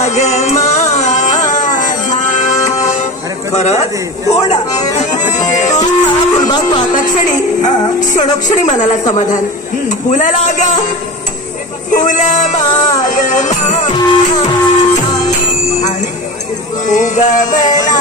भाग माझा परत थोडा फुलबाग पाहता क्षणी क्षणोक्षणी मनाला समाधान फुलाला गा फुलबाग आणि उगवला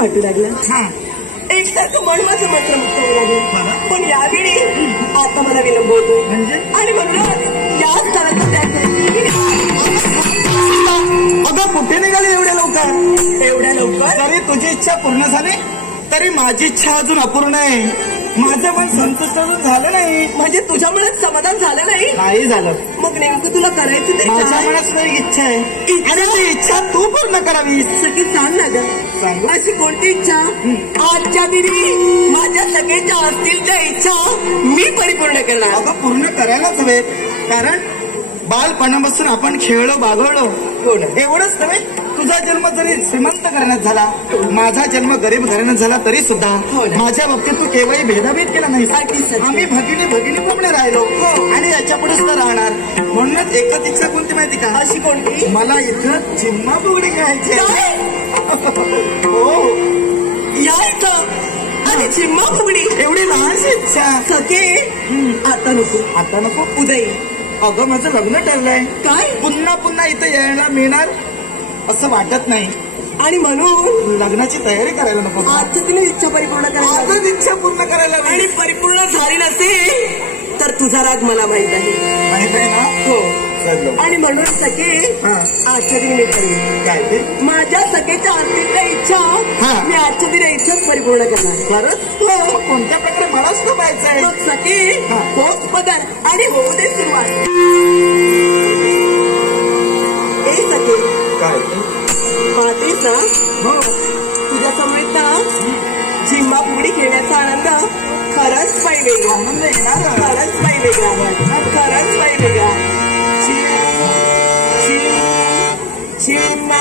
वाटू लागला एकसारखं मन माझं मंत्रमुक्त होऊ लागलं पण यावेळी आता मला विलंब होतो आणि म्हणलं याच स्थळाचा त्याग अगं कुठे निघाले एवढ्या लवकर जरी तुझी इच्छा पूर्ण झाली तरी माझी इच्छा अजून अपूर्ण आहे माझं मन संतुष्ट अजून झालं नाही म्हणजे तुझ्यामुळे समाधान झालं नाही झालं मग नेमकं तुला करायचं ते माझ्या मनात सुद्धा एक इच्छा आहे आणि ती इच्छा तू पूर्ण करावी सगळी सांग ना ग अशी कोणती इच्छा आजच्या दिनी माझ्या सगळ्याच्या असतील त्या इच्छा मी परिपूर्ण करणार अगं पूर्ण करायलाच हवे कारण बालपणापासून आपण खेळलो बागवलो एवढंच नव्हे तुझा जन्म जरी श्रीमंत घराण्यात झाला माझा जन्म गरीब घराण्यात झाला तरी सुद्धा माझ्या बाबतीत तू केव्हाही भेदाभेद केला नाही आम्ही भगिनी प्रमाणे राहिलो आणि याच्या पुढे सुद्धा राहणार म्हणूनच एकच इच्छा कोणती माहिती का अशी कोणती मला इथं चिम्मा फुगडी खेळायची हो या इथं आणि चिम्मा फुगडी एवढी लहानशी इच्छा सखे आता नको उदय अगं माझं लग्न ठरलंय काय पुन्हा पुन्हा इथं यायला मिळणार असं वाटत नाही आणि म्हणून लग्नाची तयारी करायला नको आजच्या तिने इच्छा परिपूर्ण करायला इच्छा पूर्ण करायला आणि परिपूर्ण झाली नसेल तर तर तुझा राग मला माहित आहे. माहित आहे ना? हो. चल. आणि म्हणून सखे आजच्या दिनी मी ठरली काय ते माझ्या सखेच्या अंतिम इच्छा मी आजच्या दिनी इच्छाच परिपूर्ण करणार. खरंच? हो. कोणत्या प्रकारे मलाच तो पाहायचंय. मग सखे होच पदर आणि होऊ दे सुरुवात. ए सखे काय पाहतेस ना? हो. तुझ्या समोर ना झिम्मा फुगडी खेळण्याचा आनंद खरंच पाय वेगळा. आनंद येणार. खरंच पाय वेगळा. खरंच पाय वेगळा. झिम्मा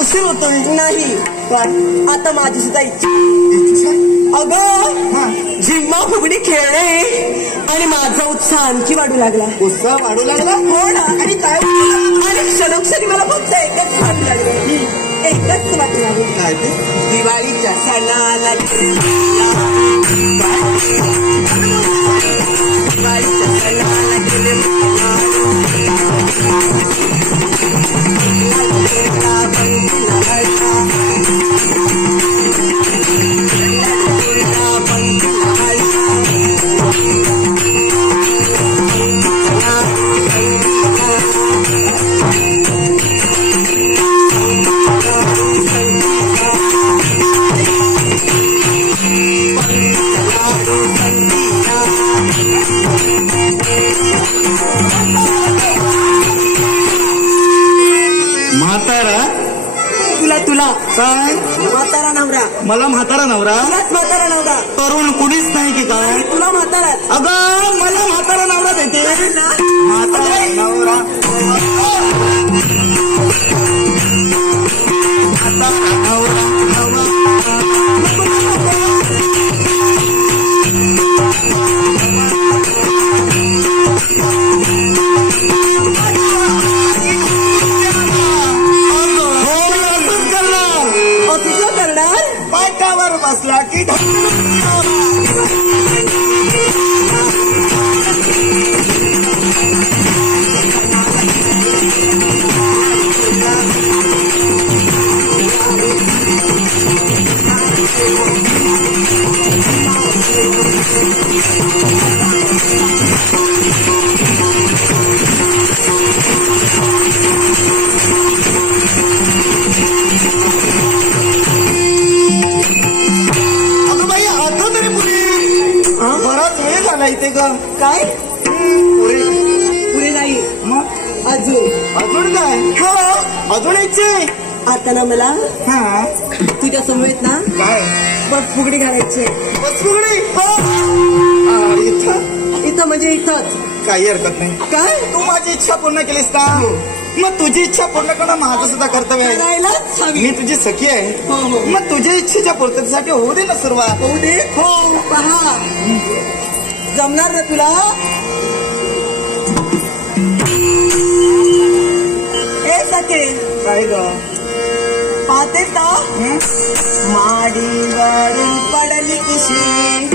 उशीर होतोय. नाही आता माझी सुद्धा इच्छा. अगं झिम्मा फुगडी खेळणे आणि माझा उत्साह आणखी वाढू लागला. उत्साह वाढू लागला. हो ना. आणि काय आणि क्षणोक्षणी मला फक्त एकच वाटू लागलं. एकच वाटू लागलं. काय ते दिवाळीच्या सणाला दिवाळीच्या सणाला गेले तुला काय म्हातारा नवरा. मला म्हातारा नवरा. म्हातारा नवरा. तरुण कुणीच नाही की काय. तुला म्हातारा. अगं मला म्हातारा नवरा देते. माता नवरा पाटावर बसला की इथे ग काय पुरे नाही मग अजून काय अजून इच्छे आता ना मला तुझ्या समोर येत ना काय बस फुगडी घालायची बस फुगडी इथं म्हणजे इथंच काही हरकत नाही काय तू माझी इच्छा पूर्ण केलीस ना मग तुझी इच्छा पूर्ण करणं माझं सुद्धा कर्तव्य आहे मी तुझी सखी आहे मग तुझ्या इच्छेच्या पूर्ततेसाठी होऊ दे ना सुरुवात होऊ दे हो पहा जमणार ना तुला ए सखे काय ग पाहतेस ना माडीवरून पडली कशी